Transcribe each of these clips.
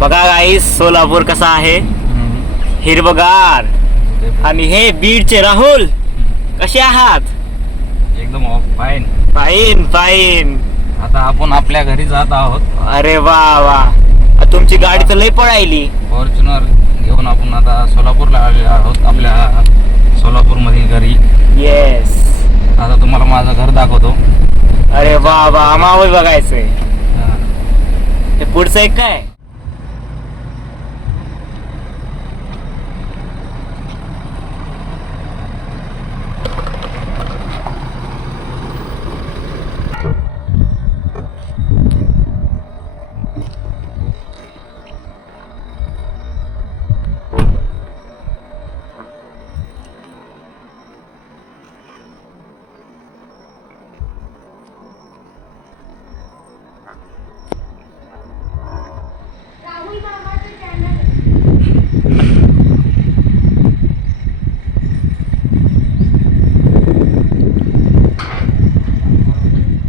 बघा गाईस, सोलापूर कसा आहे, हिरवगार. आणि हे बीडचे राहुल, कसे आहात? एकदम फाईन. Fine fine. आता आपण आपल्या घरी जात आहोत. अरे वा वा, तुमची गाडी तर लय पळायली. फॉर्च्युनर घेऊन आपण आता सोलापूरला आलेलो आहोत, आपल्या सोलापूर मधील घरी. येस. आता तुम्हाला माझं घर दाखवतो. अरे वा वा, मावळ बघायचंय. हे पुढचं एक काय?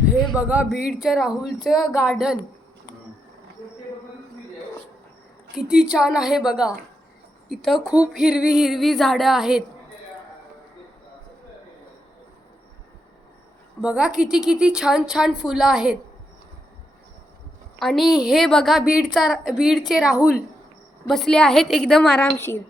हे बघा बीडच्या राहुलचं गार्डन किती छान आहे बघा. इथं खूप हिरवी हिरवी झाडं आहेत. बघा किती किती छान छान फुलं आहेत. आणि हे बघा बीडचे राहुल बसले आहेत एकदम आरामशीर.